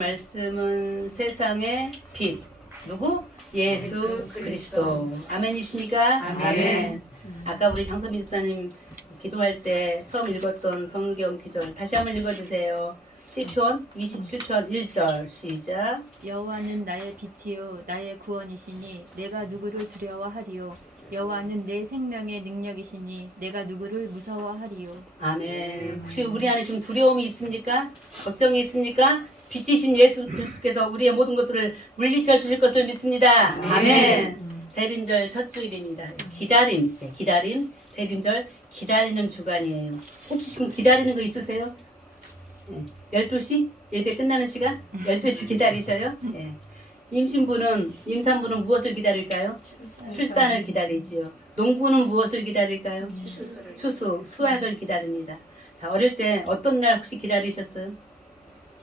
말씀은 세상의 빛. 누구? 예수 그리스도. 아멘이십니까? 아멘. 아까 우리 장선미 집사님 기도할 때 처음 읽었던 성경 구절 다시 한번 읽어주세요. 시편 27편 1절 시작. 여호와는 나의 빛이요 나의 구원이시니 내가 누구를 두려워하리요. 여호와는 내 생명의 능력이시니 내가 누구를 무서워하리요. 아멘. 혹시 우리 안에 지금 두려움이 있습니까? 걱정이 있습니까? 빛이신 예수 그리스도께서 우리의 모든 것들을 물리쳐 주실 것을 믿습니다. 아멘. 대림절 첫 주일입니다. 기다림, 기다림, 대림절 기다리는 주간이에요. 혹시 지금 기다리는 거 있으세요? 12시? 예배 끝나는 시간? 12시 기다리셔요? 임산부는 무엇을 기다릴까요? 출산을 기다리지요. 농부는 무엇을 기다릴까요? 추수, 수확을 기다립니다. 자, 어릴 때 어떤 날 혹시 기다리셨어요?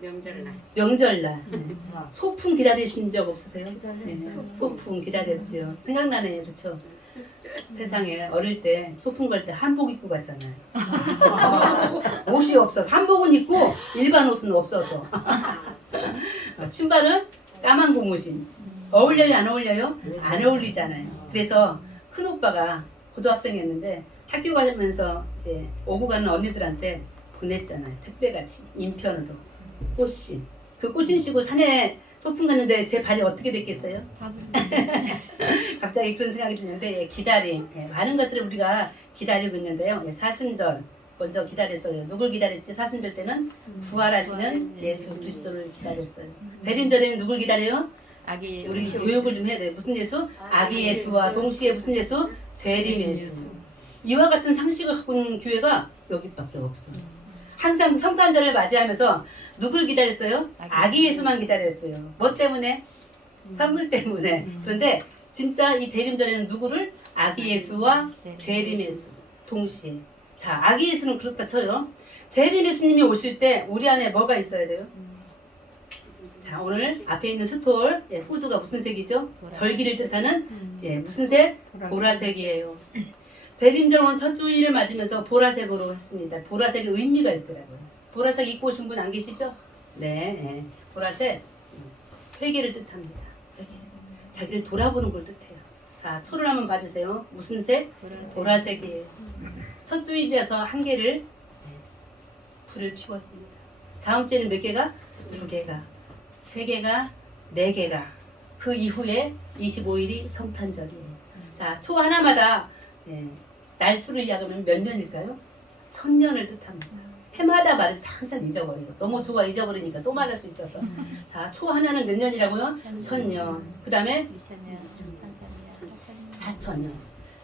명절날. 명절날. 소풍 기다리신 적 없으세요? 네. 소풍 기다렸지요. 생각나네요. 그렇죠? 세상에 어릴 때 소풍 갈 때 한복 입고 갔잖아요. 옷이 없어서 한복은 입고 일반 옷은 없어서. 신발은 까만 고무신. 어울려요? 안 어울려요? 안 어울리잖아요. 그래서 큰 오빠가 고등학생이었는데 학교 가면서 이제 오고 가는 언니들한테 보냈잖아요. 택배같이 인편으로. 꽃신. 그 꽃신 신고 산에 소풍 갔는데 제 발이 어떻게 됐겠어요? 갑자기 그런 생각이 드는데 기다림. 많은 것들을 우리가 기다리고 있는데요. 사순절 먼저 기다렸어요. 누굴 기다렸지? 사순절 때는 부활하시는 예수 그리스도를 기다렸어요. 대림절에는 누굴 기다려요? 아기 우리 교육을 좀 해야 돼요. 무슨 예수? 아기 예수와 동시에 무슨 예수? 재림 예수. 이와 같은 상식을 갖고 있는 교회가 여기밖에 없어요. 항상 성탄절을 맞이하면서 누굴 기다렸어요? 아기 예수만 기다렸어요. 뭐 때문에? 선물 때문에. 그런데 진짜 이 대림절에는 누구를? 아기 예수와 재림 예수 동시에. 자, 아기 예수는 그렇다 쳐요. 재림 예수님이 오실 때 우리 안에 뭐가 있어야 돼요? 자, 오늘 앞에 있는 스톨 후드가 무슨 색이죠? 절기를 뜻하는 무슨 색? 보라색이에요. 대림절 오늘 첫 주일을 맞으면서 보라색으로 했습니다. 보라색의 의미가 있더라고요. 보라색 입고 오신 분 안 계시죠? 네. 보라색 회개를 뜻합니다. 회개. 자기를 돌아보는 걸 뜻해요. 자, 초를 한번 봐주세요. 무슨 색? 보라색이에요. 첫 주일이라서 한 개를 불을 피웠습니다. 다음 주에는 몇 개가? 2개가. 3개가. 4개가. 그 이후에 25일이 성탄절이에요. 자, 초 하나마다 날수를 이야기하면 몇 년일까요? 1000년을 뜻합니다. 해마다 말을 항상 잊어버리고 너무 좋아 잊어버리니까 또 말할 수 있어서 자, 초 하나는 몇 년이라고요? 1000년. 그 다음에 2000년, 4000년.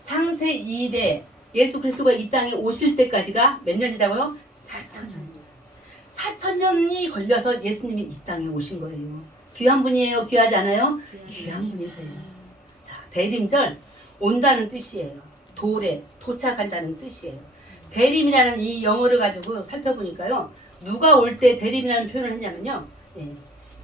창세 2대 예수 그리스도가 이 땅에 오실 때까지가 몇 년이라고요? 4000년. 4000년이 걸려서 예수님이 이 땅에 오신 거예요. 귀한 분이에요? 귀하지 않아요? 귀한 분이세요. 자, 대림절 온다는 뜻이에요. 도래, 도착한다는 뜻이에요. 대림이라는 이 영어를 가지고 살펴보니까요. 누가 올 때 대림이라는 표현을 했냐면요.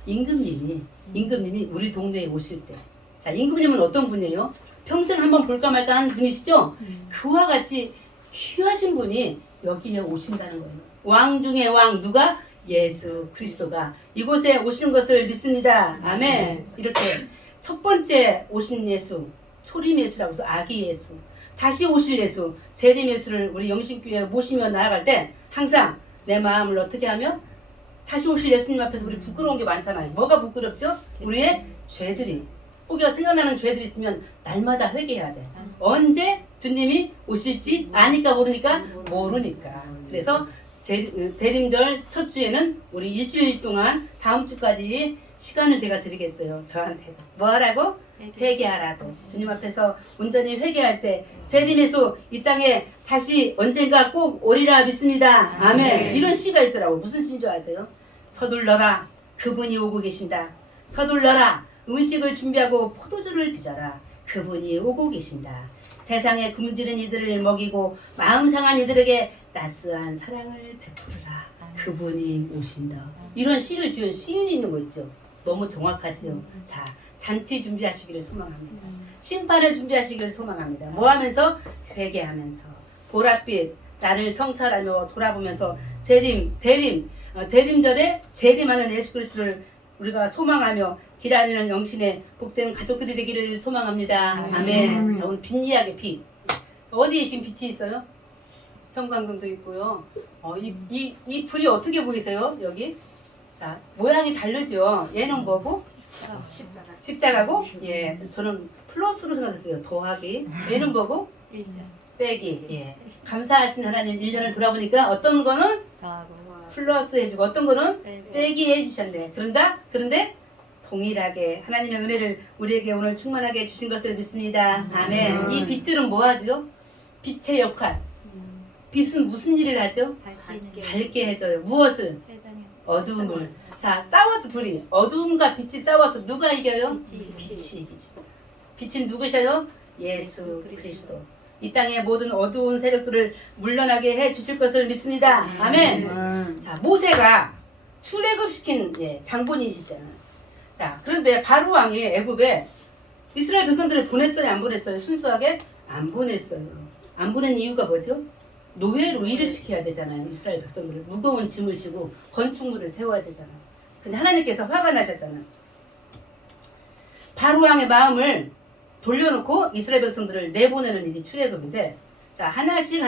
임금님이 우리 동네에 오실 때. 자, 임금님은 어떤 분이에요? 평생 한번 볼까 말까 하는 분이시죠? 그와 같이 귀하신 분이 여기에 오신다는 거예요. 왕 중에 왕 누가? 예수 그리스도가 이곳에 오신 것을 믿습니다. 아멘. 이렇게 첫 번째 오신 예수, 초림 예수라고 해서 아기 예수. 다시 오실 예수, 재림 예수를 우리 영신교회에 모시며 나아갈 때 항상 내 마음을 어떻게 하며 다시 오실 예수님 앞에서 우리 부끄러운 게 많잖아요. 뭐가 부끄럽죠? 우리의 죄들이. 혹여 생각나는 죄들이 있으면 날마다 회개해야 돼. 언제 주님이 오실지 아니까 모르니까. 그래서 대림절 첫 주에는 우리 일주일 동안 다음 주까지 시간을 제가 드리겠어요. 저한테도. 뭐 하라고? 회개하라고. 주님 앞에서 온전히 회개할 때 재림 예수 이 땅에 다시 언젠가 꼭 오리라 믿습니다. 아멘. 이런 시가 있더라고. 무슨 시인 줄 아세요? 서둘러라. 그분이 오고 계신다. 서둘러라. 음식을 준비하고 포도주를 빚어라. 그분이 오고 계신다. 세상에 굶주린 이들을 먹이고 마음 상한 이들에게 따스한 사랑을 베풀으라. 그분이 오신다. 이런 시를 지은 시인이 있는 거 있죠. 너무 정확하지요. 자, 잔치 준비하시기를 소망합니다. 심판을 준비하시기를 소망합니다. 뭐 하면서? 회개하면서. 보랏빛 나를 성찰하며 돌아보면서 대림절에 재림하는 예수 그리스도를 우리가 소망하며 기다리는 영신의 복된 가족들이 되기를 소망합니다. 아멘. 자, 오늘 빛 이야기 빛. 어디에 지금 빛이 있어요? 형광등도 있고요. 이 불이 어떻게 보이세요? 여기? 자, 모양이 다르죠? 얘는 뭐고? 십자가. 십자가고? 예. 저는 플러스로 생각했어요. 더하기. 얘는 뭐고? 일자. 빼기. 예. 감사하신 하나님 1년을 돌아보니까 어떤 거는 더하고 플러스 해주고 어떤 거는 빼고. 빼기 해주셨네. 그런데 동일하게 하나님의 은혜를 우리에게 오늘 충만하게 해주신 것을 믿습니다. 아멘. 이 빛들은 뭐 하죠? 빛의 역할. 빛은 무슨 일을 하죠? 밝히는 밝게 해줘요. 무엇을? 세상에 어두움을. 자, 싸워서 둘이. 어두움과 빛이 싸워서 누가 이겨요? 빛이 빛이 이기죠. 빛은 누구셔요? 예수 그리스도. 이 땅의 모든 어두운 세력들을 물러나게 해 주실 것을 믿습니다. 아멘. 자, 모세가 출애굽시킨 장본인이시잖아요. 자, 그런데 바로 왕이 애굽에 이스라엘 백성들을 보냈어요, 안 보냈어요? 순수하게 안 보냈어요. 안 보낸 이유가 뭐죠? 노예로 일을 시켜야 되잖아요. 이스라엘 백성들을 무거운 짐을 지고 건축물을 세워야 되잖아요. 근데 하나님께서 화가 나셨잖아요. 바로 왕의 마음을 돌려놓고 이스라엘 백성들을 내보내는 일이 출애굽인데, 자, 하나씩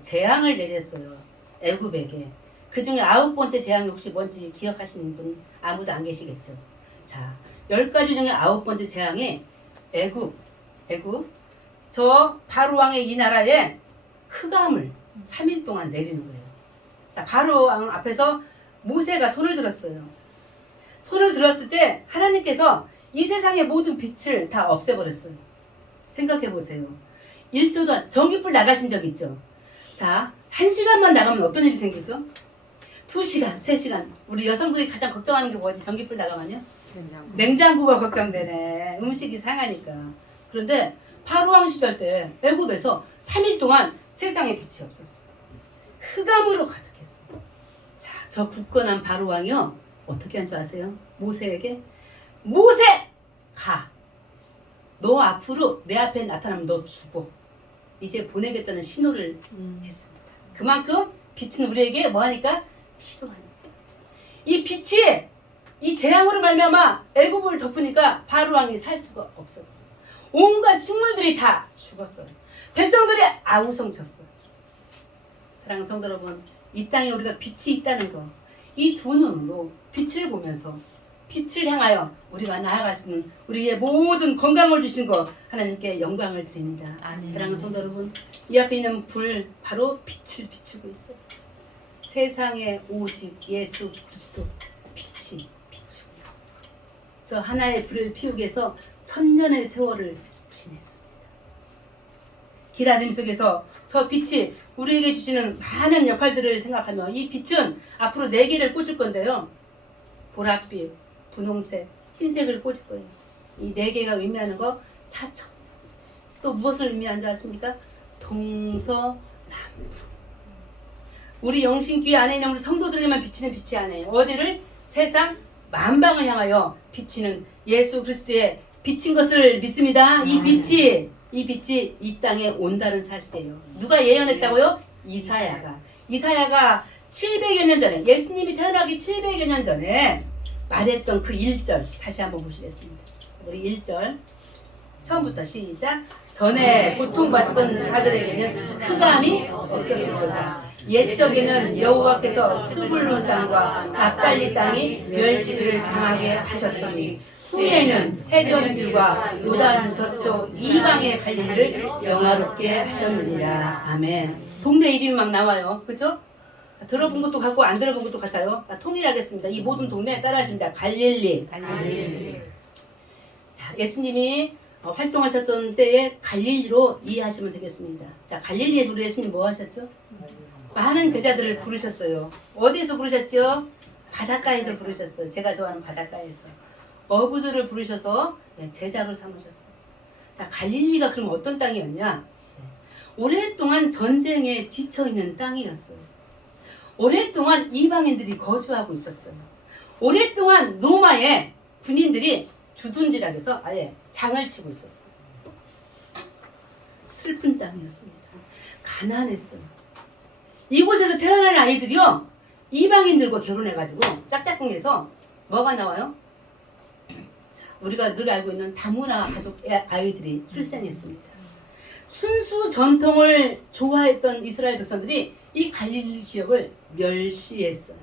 재앙을 내렸어요. 애굽에게. 그 중에 9번째 재앙이 혹시 뭔지 기억하시는 분 아무도 안 계시겠죠. 자, 10가지 중에 9번째 재앙이 애굽. 저 바로 왕의 이 나라에 흑암을 3일 동안 내리는 거예요. 자, 바로 왕 앞에서 모세가 손을 들었어요. 손을 들었을 때 하나님께서 이 세상의 모든 빛을 다 없애버렸어요. 생각해 보세요. 1초 동안 전기불 나가신 적 있죠? 자, 1시간만 나가면 어떤 일이 생기죠? 2시간, 3시간. 우리 여성들이 가장 걱정하는 게 뭐지? 전기불 나가면요? 냉장고가 걱정되네. 음식이 상하니까. 그런데 바로왕 시절 때 애굽에서 3일 동안 세상에 빛이 없었어요. 흑암으로 가득했어요. 자, 저 굳건한 바로왕이요. 어떻게 한 줄 아세요? 모세에게 모세! 가! 너 앞으로 내 앞에 나타나면 너 죽어. 이제 보내겠다는 신호를 했습니다. 그만큼 빛은 우리에게 뭐하니까? 필요하니까. 이 빛이 이 재앙으로 말미암아 애굽을 덮으니까 바로왕이 살 수가 없었어요. 온갖 식물들이 다 죽었어요. 백성들이 아우성쳤어요. 사랑하는 성도 여러분, 이 땅에 우리가 빛이 있다는 거, 이 두 눈으로 빛을 보면서 빛을 향하여 우리가 나아갈 수 있는 우리의 모든 건강을 주신 것 하나님께 영광을 드립니다. 아멘. 사랑하는 성도 여러분, 이 앞에 있는 불 바로 빛을 비추고 있어요. 세상에 오직 예수 그리스도 빛이 비추고 있어요. 저 하나의 불을 피우기 위해서 천년의 세월을 지냈습니다. 기다림 속에서 저 빛이 우리에게 주시는 많은 역할들을 생각하며 이 빛은 앞으로 4개를 꽂을 건데요. 보랏빛, 분홍색, 흰색을 꽂을 거예요. 이 4개가 의미하는 거 사천. 또 무엇을 의미하는 줄 아십니까? 동서남북. 우리 영신교회 안에 있는 우리 성도들에게만 비치는 빛이 아니에요. 어디를? 세상 만방을 향하여 비치는 예수 그리스도의 빛인 것을 믿습니다. 이 빛이 이 땅에 온다는 사실이에요. 누가 예언했다고요? 이사야가 700여 년 전에, 예수님이 태어나기 700여 년 전에 말했던 그 1절 다시 한번 보시겠습니다. 우리 1절 처음부터 시작. 전에 고통받던 자들에게는 흑암이 없었을 거다. 옛적에는 여호와께서 스불론 땅과 납달리 땅이 멸시를 당하게 하셨더니 후에는 해변길과 요단 저쪽 이방의 갈릴리를 영화롭게 하셨느니라. 아멘. 동네 이름이 막 나와요. 그렇죠? 들어본 것도 같고 안 들어본 것도 같아요. 통일하겠습니다. 이 모든 동네 따라하십니다. 갈릴리. 자, 예수님이 활동하셨던 때에 갈릴리로 이해하시면 되겠습니다. 자, 갈릴리에서 우리 예수님 뭐 하셨죠? 많은 제자들을 부르셨어요. 어디에서 부르셨죠? 바닷가에서 부르셨어요. 제가 좋아하는 바닷가에서. 어부들을 부르셔서 제자로 삼으셨어요. 자, 갈릴리가 그럼 어떤 땅이었냐? 오랫동안 전쟁에 지쳐있는 땅이었어요. 오랫동안 이방인들이 거주하고 있었어요. 오랫동안 로마의 군인들이 주둔지락에서 아예 장을 치고 있었어요. 슬픈 땅이었습니다. 가난했어요. 이곳에서 태어난 아이들이요, 이방인들과 결혼해가지고 짝짝꿍해서 뭐가 나와요? 자, 우리가 늘 알고 있는 다문화 가족 아이들이 출생했습니다. 순수 전통을 좋아했던 이스라엘 백성들이 이 갈릴리 지역을 멸시했어요.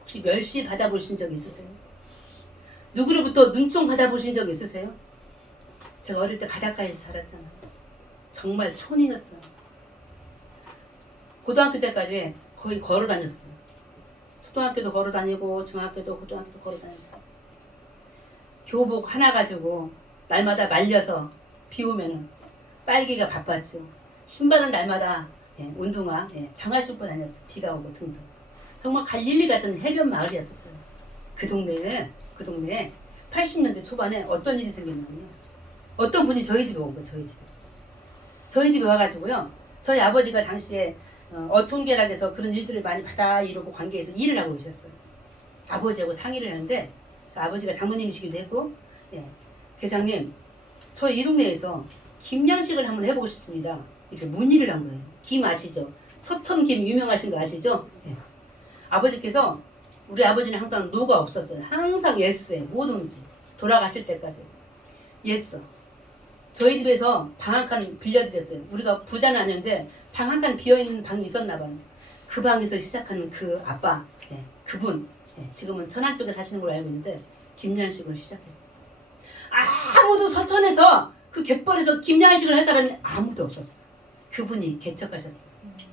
혹시 멸시 받아보신 적 있으세요? 누구로부터 눈총 받아보신 적 있으세요? 제가 어릴 때 바닷가에서 살았잖아요. 정말 촌이었어요. 고등학교 때까지 거의 걸어 다녔어요. 초등학교도 걸어 다니고 중학교도 고등학교도 걸어 다녔어요. 교복 하나 가지고 날마다 말려서 비 오면은 빨기가 바빴죠. 신발은 날마다 운동화 장화 신고 다녔어요. 비가 오고 등등. 정말 갈릴리 같은 해변 마을이었었어요. 그 동네에 80년대 초반에 어떤 일이 생겼냐면요. 어떤 분이 저희 집에 온 거예요. 저희 집에 와가지고요. 저희 아버지가 당시에 어촌계락에서 그런 일들을 많이 받아 이루고 관계에서 일을 하고 계셨어요. 아버지하고 상의를 하는데 아버지가 장모님이시기도 했고 회장님 저 이 동네에서 김양식을 한번 해보고 싶습니다. 이렇게 문의를 한 거예요. 김 아시죠? 서천김 유명하신 거 아시죠? 아버지께서 우리 아버지는 항상 노가 없었어요. 항상 예스에 뭐든지 돌아가실 때까지 예스. 저희 집에서 방 한 칸 빌려드렸어요. 우리가 부자는 아닌데 방 한 칸 비어있는 방이 있었나 봐요. 그 방에서 시작하는 그 아빠 그분 지금은 천안 쪽에 사시는 걸로 알고 있는데 김양식을 시작했어요. 아무도 서천에서 그 갯벌에서 김양식을 할 사람이 아무도 없었어요. 그분이 개척하셨어요.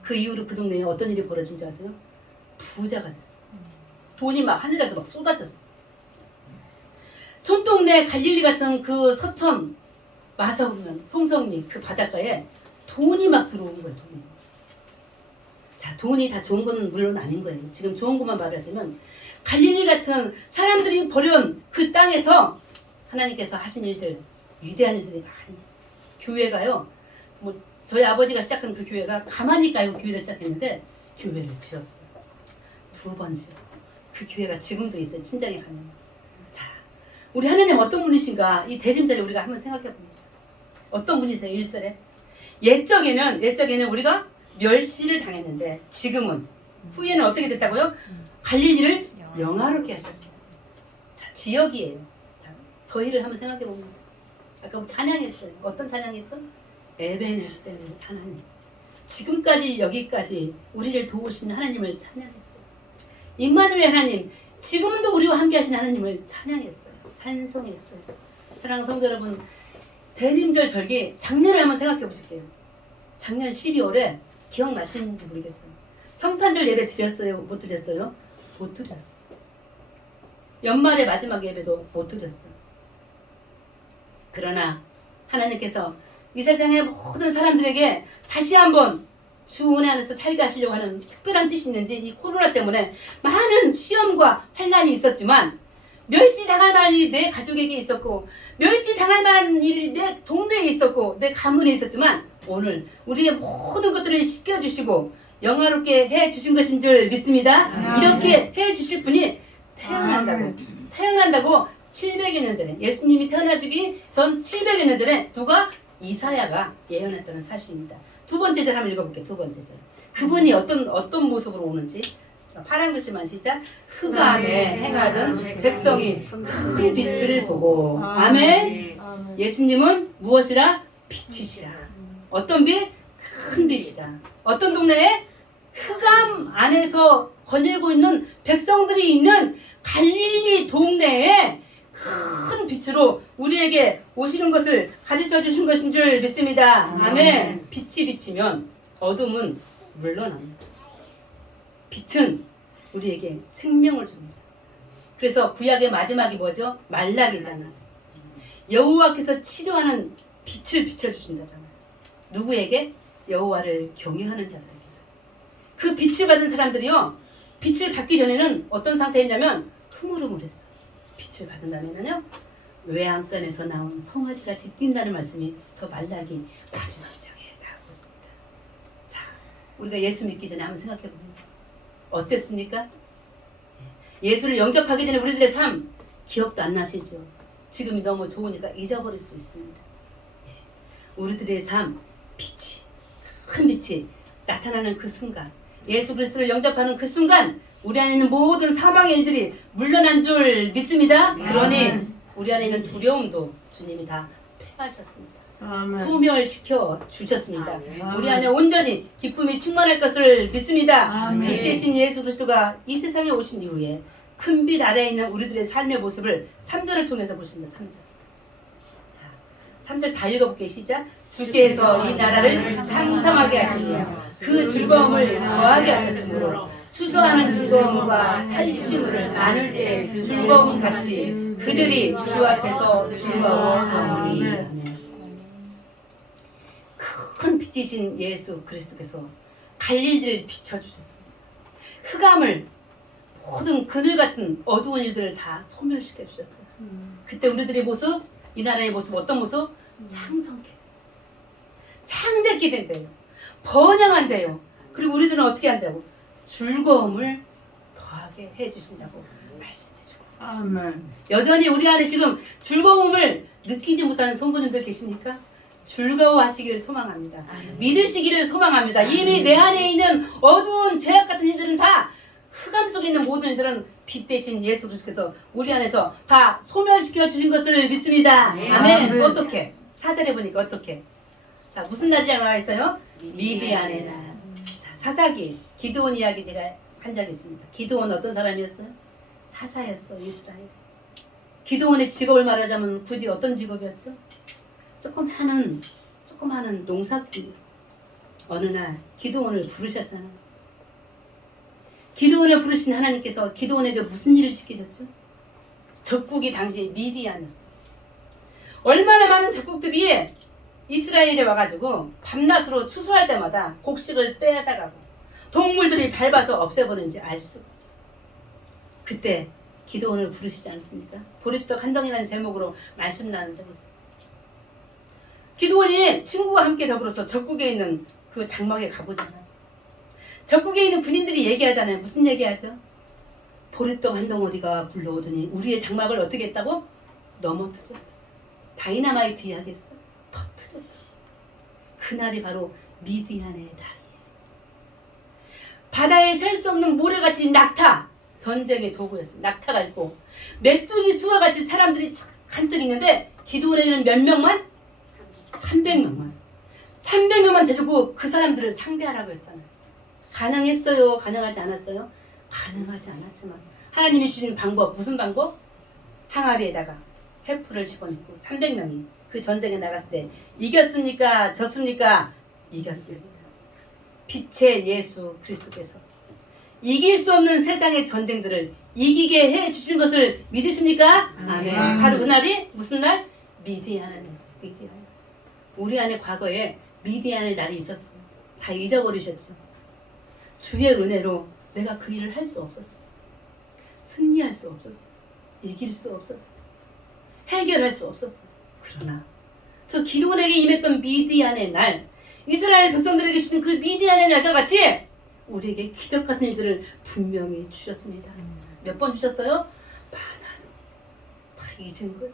그 이후로 그 동네에 어떤 일이 벌어진 줄 아세요? 부자가 됐어요. 돈이 막 하늘에서 막 쏟아졌어요. 촌동네 갈릴리 같은 그 서천 마사오면 송성리 그 바닷가에 돈이 막 들어온 거예요. 돈이. 자, 돈이 다 좋은 건 물론 아닌 거예요. 지금 좋은 것만 말하자면 갈릴리 같은 사람들이 버려온 그 땅에서 하나님께서 하신 일들, 위대한 일들이 많이 있어요. 교회가요. 뭐 저희 아버지가 시작한 그 교회가 가만히 깔고 교회를 시작했는데 교회를 지었어요. 2번 지었어요. 그 교회가 지금도 있어요. 친정에 가면. 자, 우리 하나님 어떤 분이신가 이 대림절에 우리가 한번 생각해 봅니다. 어떤 분이세요? 1절에 옛적에는 우리가 멸시를 당했는데 지금은 후에는 어떻게 됐다고요? 갈릴리를 영화롭게 하셨죠. 자, 지역이에요. 자, 저희를 한번 생각해 봅니다. 아까 찬양했어요. 어떤 찬양했죠? 에베네셀 하나님. 지금까지 여기까지 우리를 도우신 하나님을 찬양했어요. 임마누엘 하나님, 지금도 우리와 함께 하신 하나님을 찬양했어요. 찬송했어요. 사랑하는 성도 여러분, 대림절 절기 작년을 한번 생각해 보실게요. 작년 12월에 기억나시는지 모르겠어요. 성탄절 예배 드렸어요? 못 드렸어요? 못 드렸어요. 연말의 마지막 예배도 못 드렸어요. 그러나 하나님께서 이 세상의 모든 사람들에게 다시 한번 주 은혜 안에서 살게 하시려고 하는 특별한 뜻이 있는지 이 코로나 때문에 많은 시험과 환난이 있었지만 멸시당할 만한 일이 내 가족에게 있었고 멸시당할 만한 일이 내 동네에 있었고 내 가문에 있었지만 오늘 우리의 모든 것들을 씻겨주시고 영화롭게 해주신 것인 줄 믿습니다. 이렇게 해주실 분이 태어난다고 700여 년 전에 예수님이 태어나주기 전 700여 년 전에 누가? 이사야가 예언했다는 사실입니다. 2번째 절 한번 읽어볼게요. 2번째 절. 그분이 어떤 모습으로 오는지 파란 글씨만 시작. 흑암에 행하던 백성이 큰 빛을 보고 아멘. 예수님은 무엇이라? 빛이시라. 어떤 빛? 큰 빛이다. 어떤 동네에? 흑암 안에서 거닐고 있는 백성들이 있는 갈릴리 동네에 큰 빛으로 우리에게 오시는 것을 가르쳐 주신 것인 줄 믿습니다. 아멘. 빛이 비치면 어둠은 물러납니다. 빛은 우리에게 생명을 줍니다. 그래서 구약의 마지막이 뭐죠? 말라기잖아. 여호와께서 치료하는 빛을 비춰주신다잖아. 누구에게? 여호와를 경외하는 자들에게. 그 빛을 받은 사람들이요, 빛을 받기 전에는 어떤 상태였냐면 흐물흐물했어. 빛을 받은 다음에는요, 외양간에서 나온 송아지같이 뛴다는 말씀이 저 말라기 마지막 장에 나오고 있습니다. 자, 우리가 예수 믿기 전에 한번 생각해 봅니다. 어땠습니까? 예수를 영접하기 전에 우리들의 삶 기억도 안 나시죠? 지금이 너무 좋으니까 잊어버릴 수 있습니다. 우리들의 삶 빛이, 큰 빛이 나타나는 그 순간, 예수 그리스도를 영접하는 그 순간 우리 안에 있는 모든 사망의 일들이 물러난 줄 믿습니다. 그러니 우리 안에 있는 두려움도 주님이 다 패하셨습니다. 소멸시켜 주셨습니다. 우리 안에 온전히 기쁨이 충만할 것을 믿습니다. 빛 대신 예수 그리스도가 이 세상에 오신 이후에 큰 빛 아래에 있는 우리들의 삶의 모습을 3절을 통해서 보십니다. 3절. 자, 3절 다 읽어볼게요. 시작. 주께서 이 나라를 창성하게 하시며 그 즐거움을 더하게 하셨으므로 추수하는 즐거움과 탈취물을 나눌 때 즐거움 같이 그들이 주 앞에서 즐거워하오니. 큰 빛이신 예수 그리스도께서 갈릴리를 비춰주셨습니다. 흑암을 모든 그늘 같은 어두운 일들을 다 소멸시켜 주셨어요. 그때 우리들의 모습, 이 나라의 모습 어떤 모습? 창성케 창대케 된대요. 번영한대요. 그리고 우리들은 어떻게 한다고? 즐거움을 더하게 해주신다고 말씀해주고. 아멘. 여전히 우리 안에 지금 즐거움을 느끼지 못하는 성도님들 계십니까? 즐거워하시기를 소망합니다. 믿으시기를 소망합니다. 이미 내 안에 있는 어두운 죄악 같은 일들은 다 흑암 속에 있는 모든 일들은 빛 대신 예수 그리스도께서 우리 안에서 다 소멸시켜 주신 것을 믿습니다. 아멘. 어떻게? 4절에 보니까 어떻게? 자, 무슨 날이라고 나와 있어요? 미디안의 날. 자, 사사기 기드온 이야기 제가 한 적이 있습니다. 기드온 어떤 사람이었어요? 사사였어. 이스라엘. 기드온의 직업을 말하자면 굳이 어떤 직업이었죠? 조그마한 농사꾼이었어. 어느 날 기드온을 부르셨잖아요. 기드온을 부르신 하나님께서 기드온에게 무슨 일을 시키셨죠? 적국이 당시 미디안이었어. 얼마나 많은 적국들이 이스라엘에 와가지고 밤낮으로 추수할 때마다 곡식을 빼앗아가고 동물들이 밟아서 없애버리는지 알 수가 없어. 그때 기드온을 부르시지 않습니까? 보리떡 한 덩이라는 제목으로 말씀 나눈 적이 있어. 기드온이 친구와 함께 더불어서 적국에 있는 그 장막에 가보잖아요. 적국에 있는 군인들이 얘기하잖아요. 무슨 얘기하죠? 보리떡 한 덩어리가 굴러오더니 우리의 장막을 어떻게 했다고? 넘어뜨렸다. 다이나마이트 이야기했어. 터뜨렸다. 그날이 바로 미디안의 날이에요. 바다에 셀 수 없는 모래같이 낙타. 전쟁의 도구였어요. 낙타가 있고 메뚜기 수와 같이 사람들이 한뜩 있는데 기드온에게는 몇 명만? 300명만. 300명만 데리고 그 사람들을 상대하라고 했잖아요. 가능했어요? 가능하지 않았어요? 가능하지 않았지만 하나님이 주신 방법, 무슨 방법? 항아리에다가 횃불을 집어넣고 300명이 그 전쟁에 나갔을 때 이겼습니까? 졌습니까? 이겼습니다. 빛의 예수 그리스도께서 이길 수 없는 세상의 전쟁들을 이기게 해 주신 것을 믿으십니까? 아멘. 바로 그날이 무슨 날? 미디안의 날. 미디안. 우리 안에 과거에 미디안의 날이 있었어요. 다 잊어버리셨죠. 주의 은혜로 내가 그 일을 할 수 없었어. 승리할 수 없었어. 이길 수 없었어. 해결할 수 없었어. 그러나 저 기드온에게 임했던 미디안의 날, 이스라엘 백성들에게 주신 그 미디안의 날과 같이 우리에게 기적 같은 일들을 분명히 주셨습니다. 몇 번 주셨어요? 다 잊은 것.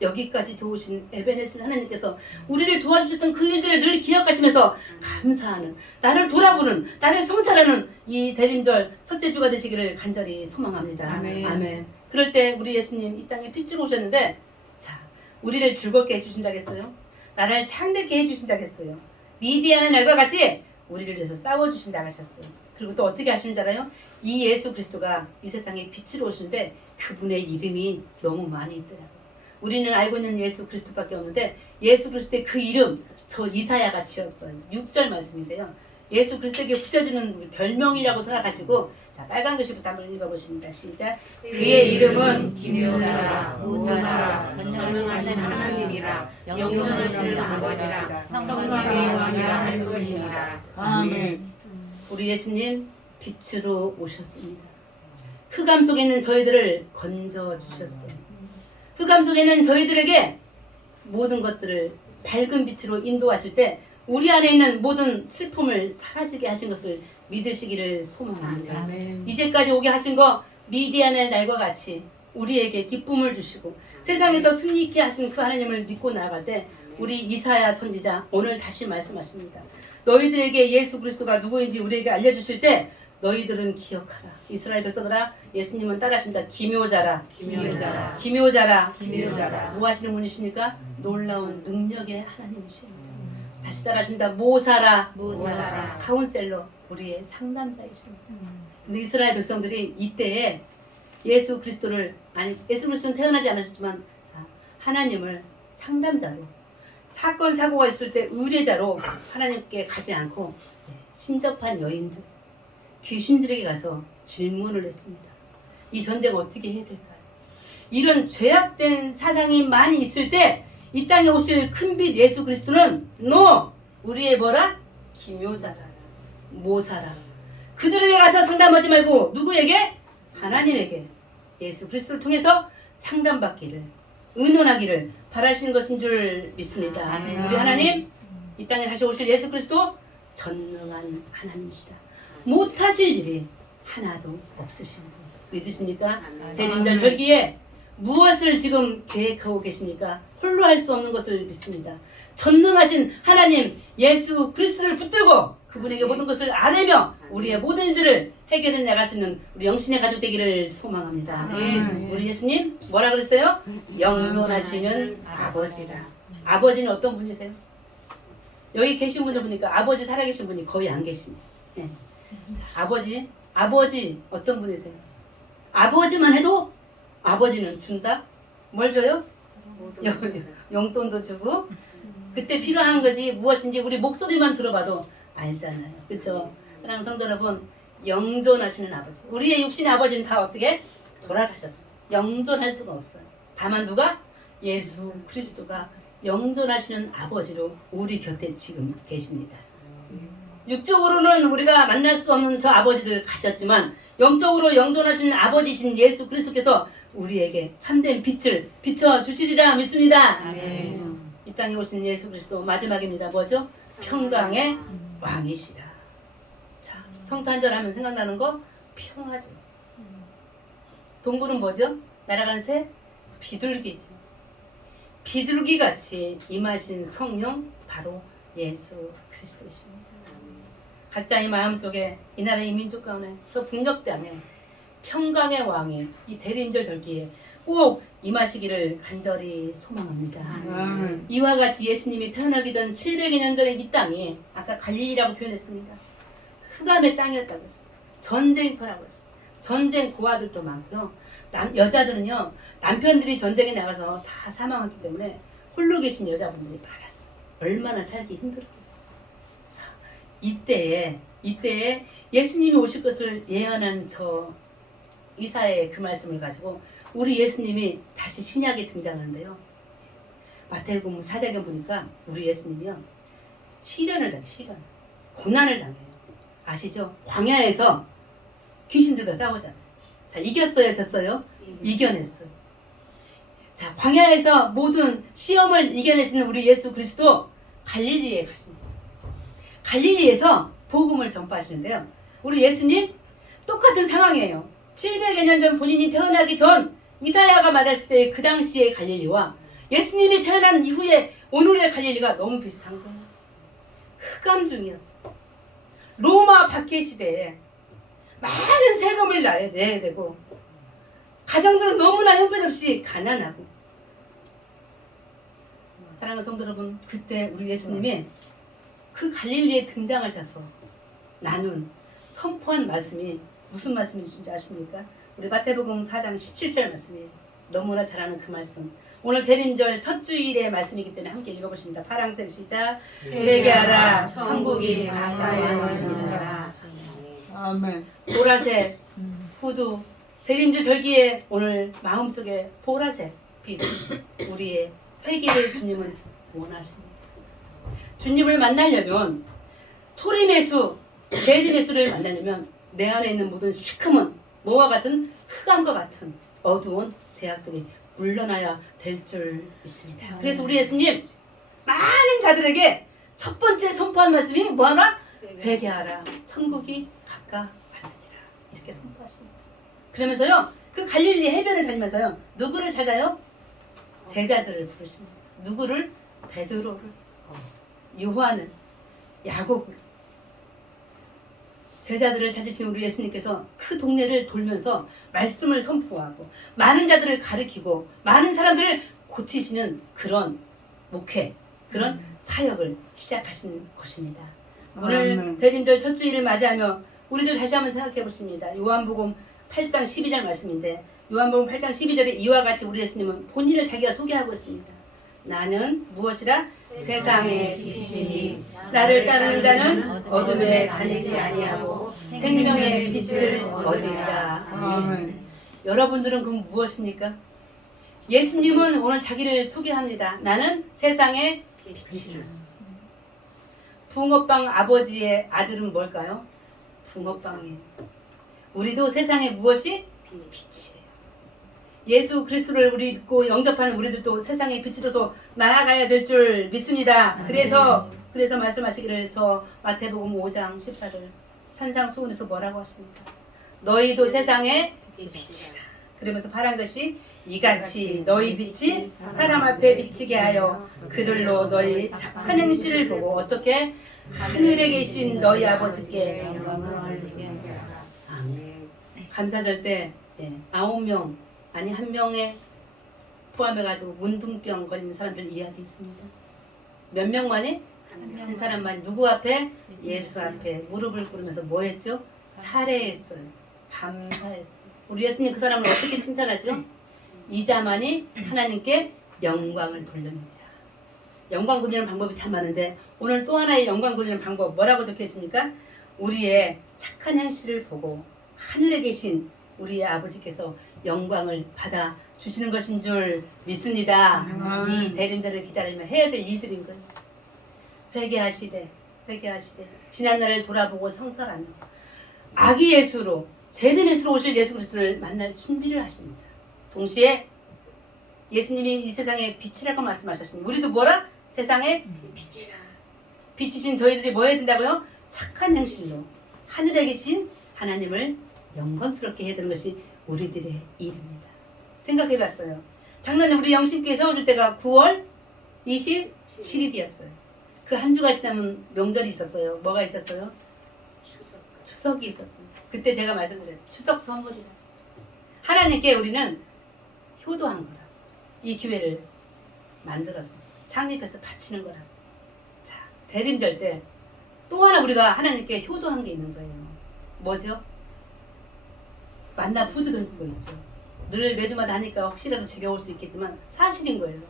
여기까지 도우신 에베네스 하나님께서 우리를 도와주셨던 그 일들을 늘 기억하시면서 감사하는, 나를 돌아보는, 나를 성찰하는 이 대림절 첫째 주가 되시기를 간절히 소망합니다. 아멘. 아멘. 그럴 때 우리 예수님 이 땅에 빛으로 오셨는데, 자, 우리를 즐겁게 해주신다겠어요? 나를 창대케 해주신다겠어요? 미디안의 날과 같이 우리를 위해서 싸워주신다고 하셨어요. 그리고 또 어떻게 하시는지 알아요? 이 예수 그리스도가 이 세상에 빛으로 오시는데 그분의 이름이 너무 많이 있더라고요. 우리는 알고 있는 예수 그리스도밖에 없는데 예수 그리스도의 그 이름 저 이사야가 지었어요. 6절 말씀인데요. 예수 그리스도에게 붙여주는 우리 별명이라고 생각하시고, 자, 빨간 글씨부터 한번 읽어보십니다. 시작. 그의 이름은 기묘자라 보사라 전능하신 하나님이라 영원하신 아버지라 평강의 왕이라 할 것이니라. 아멘. 우리 예수님 빛으로 오셨습니다. 흑암 속에 있는 저희들을 건져주셨어요. 흑암 속에 있는 저희들에게 모든 것들을 밝은 빛으로 인도하실 때 우리 안에 있는 모든 슬픔을 사라지게 하신 것을 믿으시기를 소망합니다. 아멘. 이제까지 오게 하신 거 미디안의 날과 같이 우리에게 기쁨을 주시고 세상에서 승리 있게 하신 그 하나님을 믿고 나아갈 때 우리 이사야 선지자 오늘 다시 말씀하십니다. 너희들에게 예수 그리스도가 누구인지 우리에게 알려주실 때 너희들은 기억하라. 이스라엘 백성들아, 예수님은 따라하신다. 기묘자라. 기묘자라. 기묘자라. 기묘자라. 뭐 하시는 분이십니까? 놀라운 능력의 하나님이십니다. 다시 따라하신다. 모사라. 모사라. 카운셀러. 우리의 상담자이십니다. 근데 이스라엘 백성들이 이때에 예수 그리스도를, 아니 예수 그리스도는 태어나지 않으셨지만 하나님을 상담자로, 사건 사고가 있을 때 의뢰자로 하나님께 가지 않고 신접한 여인들, 귀신들에게 가서 질문을 했습니다. 이 전쟁 어떻게 해야 될까요? 이런 죄악된 사상이 많이 있을 때 이 땅에 오실 큰빛 예수 그리스도는 너 우리의 뭐라? 기묘자라, 모사라. 그들에게 가서 상담하지 말고 누구에게? 하나님에게 예수 그리스도를 통해서 상담받기를, 의논하기를 바라시는 것인 줄 믿습니다. 아멘. 우리 하나님, 이 땅에 다시 오실 예수 그리스도 전능한 하나님이시다. 못하실 일이 하나도 없으신 분 믿으십니까? 아멘. 대림절 절기에 무엇을 지금 계획하고 계십니까? 홀로 할 수 없는 것을 믿습니다. 전능하신 하나님 예수 그리스도를 붙들고 그분에게 모든 것을 아뢰며 우리의 모든 일들을 해결해 나갈 수 있는 우리 영신의 가족 되기를 소망합니다. 아멘. 우리 예수님 뭐라 그랬어요? 영존하시는 아버지다. 아버지는 어떤 분이세요? 여기 계신 분들 보니까 아버지 살아계신 분이 거의 안 계시네. 네. 자, 아버지 어떤 분이세요? 아버지만 해도 아버지는 준다? 뭘 줘요? 용돈도 주고, 그때 필요한 것이 무엇인지 우리 목소리만 들어봐도 알잖아요. 그렇죠? 사랑하는 성도 여러분, 영존하시는 아버지. 우리의 육신의 아버지는 다 어떻게? 돌아가셨어요. 영존할 수가 없어요. 다만 누가? 예수 그리스도가 영존하시는 아버지로 우리 곁에 지금 계십니다. 육적으로는 우리가 만날 수 없는 저 아버지들 가셨지만 영적으로 영존하시는 아버지신 예수 그리스도께서 우리에게 참된 빛을 비춰주시리라 믿습니다. 아멘. 이 땅에 오신 예수 그리스도 마지막입니다. 뭐죠? 평강의 왕이시라. 자, 성탄절 하면 생각나는 거 평화죠. 동굴은 뭐죠? 날아가는 새? 비둘기죠. 비둘기같이 임하신 성령 바로 예수 그리스도이십니다. 각자의 마음속에 이 나라의 민족 가운데 저 북녘 땅에 평강의 왕이 이 대림절 절기에 꼭 임하시기를 간절히 소망합니다. 이와 같이 예수님이 태어나기 전 700여 년 전에 이 땅이 아까 갈릴리라고 표현했습니다. 흑암의 땅이었다고 했어요. 전쟁터라고 했어요. 전쟁 고아들도 많고요. 여자들은요, 남편들이 전쟁에 나가서 다 사망했기 때문에 홀로 계신 여자분들이 많았어요. 얼마나 살기 힘들었겠어요. 자, 이때에 예수님이 오실 것을 예언한 저 이사야의 그 말씀을 가지고 우리 예수님이 다시 신약에 등장하는데요. 마태복음 4장에 보니까 우리 예수님이요, 시련을 당해요. 시련. 고난을 당해요. 아시죠? 광야에서 귀신들과 싸우잖아요. 자, 이겼어요? 졌어요? 이겨냈어요. 자, 광야에서 모든 시험을 이겨내시는 우리 예수 그리스도 갈릴리에 가십니다. 갈릴리에서 복음을 전파하시는데요. 우리 예수님 똑같은 상황이에요. 700여 년 전 본인이 태어나기 전 이사야가 말했을 때 그 당시의 갈릴리와 예수님이 태어난 이후에 오늘의 갈릴리가 너무 비슷한 거예요. 흑암 중이었어요. 로마 박해 시대에 많은 세금을 내야 되고 가정들은 너무나 형편없이 가난하고, 사랑하는 성도 여러분, 그때 우리 예수님이 그 갈릴리에 등장하셔서 나눈 선포한 말씀이 무슨 말씀이신지 아십니까? 우리 마태복음 4장 17절 말씀이에요. 너무나 잘 아는 그 말씀. 오늘 대림절 첫 주일의 말씀이기 때문에 함께 읽어보십니다. 파랑색 시작. 회개하라, 천국이 가까이 왔느니라. 아멘. 보라색 후두 대림절 절기에 오늘 마음속에 보라색 빛, 우리의 회개를 주님은 원하십니다. 주님을 만나려면 초림의수, 대림의수를 만나려면 내 안에 있는 모든 시큼은 뭐와 같은 흑암과 같은 어두운 제약들이 물러나야 될 줄 믿습니다. 그래서 우리 예수님 많은 자들에게 첫 번째 선포한 말씀이 뭐하나? 회개하라, 천국이 가까웠느니라. 이렇게 선포하십니다. 그러면서요, 그 갈릴리 해변을 다니면서요, 누구를 찾아요? 제자들을 부르십니다. 누구를? 베드로를, 요한을, 야곱을. 제자들을 찾으신 우리 예수님께서 그 동네를 돌면서 말씀을 선포하고 많은 자들을 가르치고 많은 사람들을 고치시는 그런 목회, 그런 사역을 시작하신 것입니다. 오늘 아멘. 대림절 첫 주일을 맞이하며 우리들 다시 한번 생각해 보십니다. 요한복음 8장 12절 말씀인데 요한복음 8장 12절에 이와 같이 우리 예수님은 본인을 자기가 소개하고 있습니다. 나는 무엇이라? 세상의 빛이니 나를 따르는 자는 어둠에 다니지 아니하고 생명의 빛을 얻으리라. 아멘. 여러분들은 그럼 무엇입니까? 예수님은 오늘 자기를 소개합니다. 나는 세상의 빛이라. 붕어빵 아버지의 아들은 뭘까요? 붕어빵이에요. 우리도 세상에 무엇이? 빛이에요. 예수 그리스도를 우리 믿고 영접하는 우리들도 세상의 빛으로서 나아가야 될 줄 믿습니다. 그래서 말씀하시기를 저 마태복음 5장 14절 산상수훈에서 뭐라고 하십니까? 너희도 세상의 빛이라. 그러면서 바란 것이 이같이 너희 빛이 사람 앞에 비치게 하여 그들로 너희 착한 행실을 보고 어떻게 하늘에 계신 너희 아버지께 영광을 돌리게 하라. 아멘. 감사절 때 9명 아니 1명에 포함해가지고 문둥병 걸린 사람들 이야기 있습니다. 몇 명만이? 한 사람만. 누구 앞에? 예수 앞에 무릎을 꿇으면서 뭐 했죠? 살해했어요. 감사했어요. 우리 예수님 그 사람을 어떻게 칭찬하죠? 이자만이 하나님께 영광을 돌립니다. 영광 돌리는 방법이 참 많은데 오늘 또 하나의 영광 돌리는 방법 뭐라고 적혀있습니까? 우리의 착한 행실을 보고 하늘에 계신 우리의 아버지께서 영광을 받아 주시는 것인 줄 믿습니다. 이 대림절을 기다리며 해야 될 일들인 거예요. 회개하시되 지난날을 돌아보고 성찰하며 아기 예수로 제된 예수로 오실 예수 그리스도를 만날 준비를 하십니다. 동시에 예수님이 이 세상의 빛이라고 말씀하셨습니다. 우리도 뭐라? 세상의 빛이라. 빛이신 저희들이 뭐 해야 된다고요? 착한 행실로 하늘에 계신 하나님을 영광스럽게 해야 되는 것이 우리들의 일입니다. 생각해봤어요. 작년에 우리 영신교회 세워줄 때가 9월 27일이었어요. 그 한 주가 지나면 명절이 있었어요. 뭐가 있었어요? 추석이 있었어요. 그때 제가 말씀드렸어요. 추석 선물이라. 하나님께 우리는 효도한 거라. 이 교회를 만들어서 창립해서 바치는 거라. 자, 대림절 때 또 하나 우리가 하나님께 효도한 게 있는 거예요. 뭐죠? 만나 푸드뱅크가 있죠. 늘 매주마다 하니까 혹시라도 지겨울 수 있겠지만 사실인 거예요.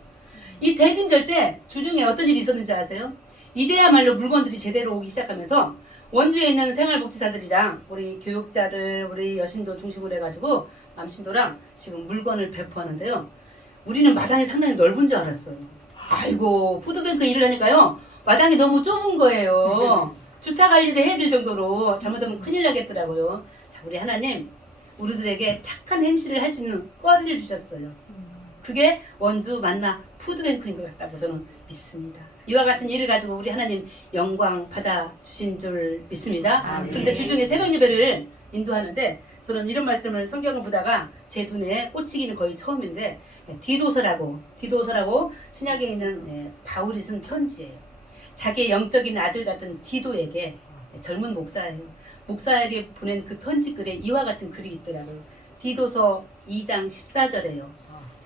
이 대림절 때 주중에 어떤 일이 있었는지 아세요? 이제야말로 물건들이 제대로 오기 시작하면서 원주에 있는 생활복지사들이랑 우리 교육자들, 우리 여신도 중심으로 해가지고 남신도랑 지금 물건을 배포하는데요. 우리는 마당이 상당히 넓은 줄 알았어요. 아이고 푸드뱅크 일을 하니까요. 마당이 너무 좁은 거예요. 주차 관리를 해야 될 정도로 잘못하면 큰일 나겠더라고요. 자, 우리 하나님 우리들에게 착한 행실을 할 수 있는 꽈리를 주셨어요. 그게 원주 만나 푸드뱅크인 것 같다고 저는 믿습니다. 이와 같은 일을 가지고 우리 하나님 영광 받아 주신 줄 믿습니다. 그런데 주중에 새벽 예배를 인도하는데 저는 이런 말씀을 성경을 보다가 제 눈에 꽂히기는 거의 처음인데 디도서라고 신약에 있는 바울이 쓴 편지예요. 자기의 영적인 아들 같은 디도에게 젊은 목사예요. 목사에게 보낸 그 편지글에 이와 같은 글이 있더라고요. 디도서 2장 14절에요.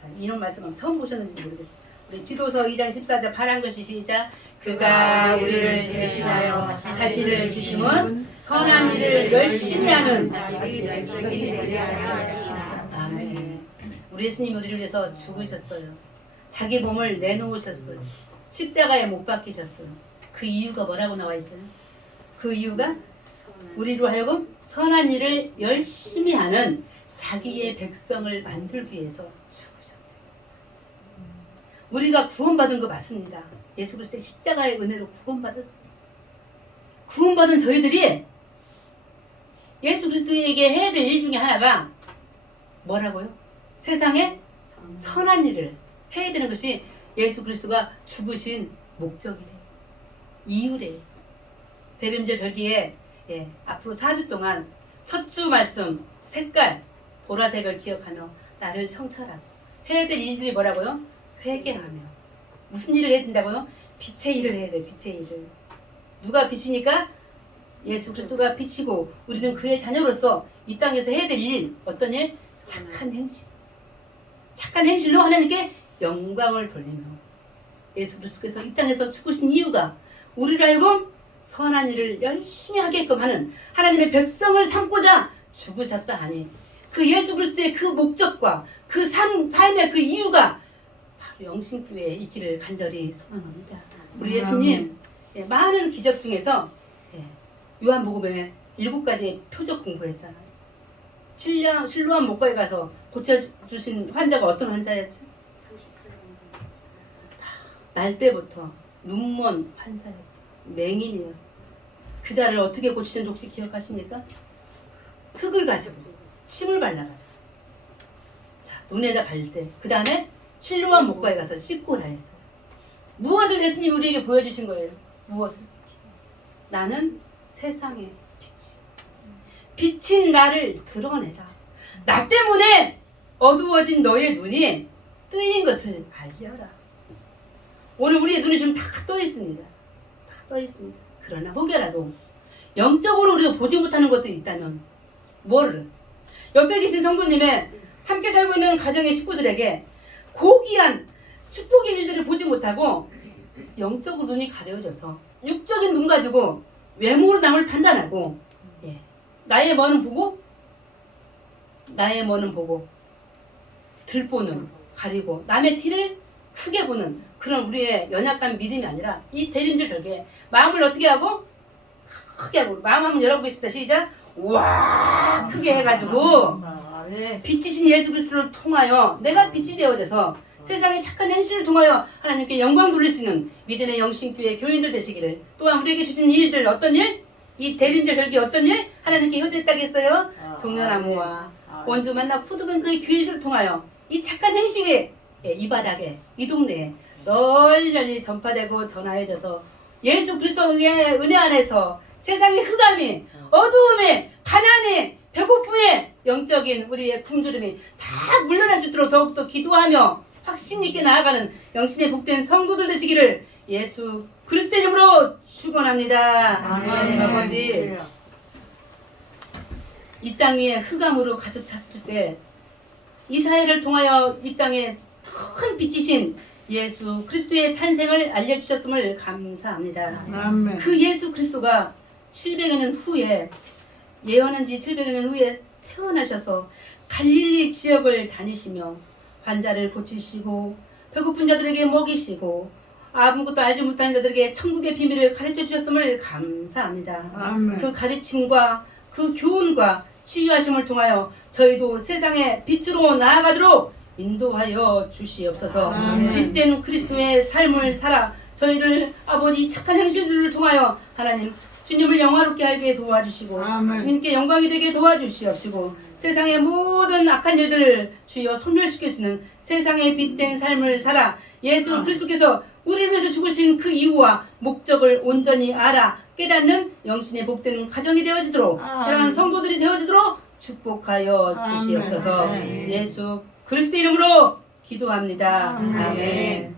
자, 이런 말씀은 처음 보셨는지 모르겠어요. 우리 디도서 2장 14절 파란 글씨 시작. 그가 우리를 대신하여 자신을 주심은 선한 일을 열심히 하는 아멘. 우리 예수님 우리를 위해서 죽으셨어요. 자기 몸을 내놓으셨어요. 십자가에 못 박히셨어요. 그 이유가 뭐라고 나와 있어요? 그 이유가 우리로 하여금 선한 일을 열심히 하는 자기의 백성을 만들기 위해서 죽으셨대요. 우리가 구원받은 거 맞습니다. 예수 그리스도의 십자가의 은혜로 구원받았어요. 구원받은 저희들이 예수 그리스도에게 해야 될 일 중에 하나가 뭐라고요? 세상에 선한 일을 해야 되는 것이 예수 그리스도가 죽으신 목적이래요. 이유래요. 대림절 절기에 앞으로 4주 동안 첫 주 말씀 색깔 보라색을 기억하며 나를 성찰하고 해야 될 일들이 뭐라고요? 회개하며 무슨 일을 해야 된다고요? 빛의 일을 해야 돼요. 빛의 일을. 누가 빛이니까? 예수 그리스도가 빛이고 우리는 그의 자녀로서 이 땅에서 해야 될 일, 어떤 일? 착한 행실. 착한 행실로 하나님께 영광을 돌리며 예수 그리스도께서 이 땅에서 죽으신 이유가 우리를 하여금 선한 일을 열심히 하게끔 하는 하나님의 백성을 삼고자 죽으셨다 하니 그 예수 그리스도의 그 목적과 그 삶의 그 이유가 바로 영신교회에 있기를 간절히 소망합니다. 우리 예수님 많은 기적 중에서 요한복음에 7가지 표적 공부했잖아요. 실로암 목과에 가서 고쳐주신 환자가 어떤 환자였죠? 날 때부터 눈먼 환자였어. 맹인이었어. 그 자를 어떻게 고치는지 혹시 기억하십니까? 흙을 가지고 침을 발라가지고 자 눈에다 바를 때 그 다음에 실로암 목과에 가서 씻고 나했어요. 무엇을 예수님이 우리에게 보여주신 거예요? 무엇을? 나는 세상의 빛이 빛인 나를 드러내라. 나 때문에 어두워진 너의 눈이 뜨인 것을 알려라. 오늘 우리의 눈이 지금 다 떠 있습니다. 다 떠 있습니다. 그러나 혹여라도 영적으로 우리가 보지 못하는 것들이 있다면 뭐를? 옆에 계신 성도님의 함께 살고 있는 가정의 식구들에게 고귀한 축복의 일들을 보지 못하고 영적으로 눈이 가려져서 육적인 눈 가지고 외모로 남을 판단하고 나의 뭐는 보고 들보는 가리고 남의 티를 크게 보는 그런 우리의 연약한 믿음이 아니라 이 대림절 절개 마음을 어떻게 하고 크게 하고 마음 한번 열어보겠습니다. 시작. 와 크게 해가지고 빛이신 예수 그리스도를 통하여 내가 빛이 되어져서 세상의 착한 행실을 통하여 하나님께 영광 돌릴 수 있는 믿음의 영신교회 교인들 되시기를 또한 우리에게 주신 일들 어떤 일? 이 대림절 절개 어떤 일? 하나님께 효도했다겠어요? 종려나무와 원주 만나 푸드뱅크의 교회들을 통하여 이 착한 행실이 이 바닥에 이 동네에 널리 전파되고 전하여져서 예수 그리스도의 은혜 안에서 세상의 흑암이 어두움이 가난이 배고픔이 영적인 우리의 굶주림이 다 물러날 수 있도록 더욱더 기도하며 확신 있게 나아가는 영신의 복된 성도들 되시기를 예수 그리스도의 이름으로 축원합니다. 하나님 아버지 이 땅 위에 흑암으로 가득 찼을 때 이 사회를 통하여 이 땅에 큰 빛이신 예수 그리스도의 탄생을 알려주셨음을 감사합니다. 아멘. 그 예수 그리스도가 700여 년 후에 예언한 지 700여 년 후에 태어나셔서 갈릴리 지역을 다니시며 환자를 고치시고 배고픈 자들에게 먹이시고 아무것도 알지 못하는 자들에게 천국의 비밀을 가르쳐 주셨음을 감사합니다. 아멘. 그 가르침과 그 교훈과 치유하심을 통하여 저희도 세상의 빛으로 나아가도록 인도하여 주시옵소서. 아멘. 빛된 그리스도의 삶을 살아 저희를 아버지 착한 행실들을 통하여 하나님 주님을 영화롭게 하게 도와주시고 아멘. 주님께 영광이 되게 도와주시옵시고 세상의 모든 악한 일들을 주여 소멸시킬 수 있는 세상의 빛된 삶을 살아 예수 그리스도께서 우리를 위해서 죽으신 그 이유와 목적을 온전히 알아 깨닫는 영신의 복된 가정이 되어지도록 사랑하는 성도들이 되어지도록 축복하여 주시옵소서. 아멘. 예수 그리스도 이름으로 기도합니다. 아멘. 아멘.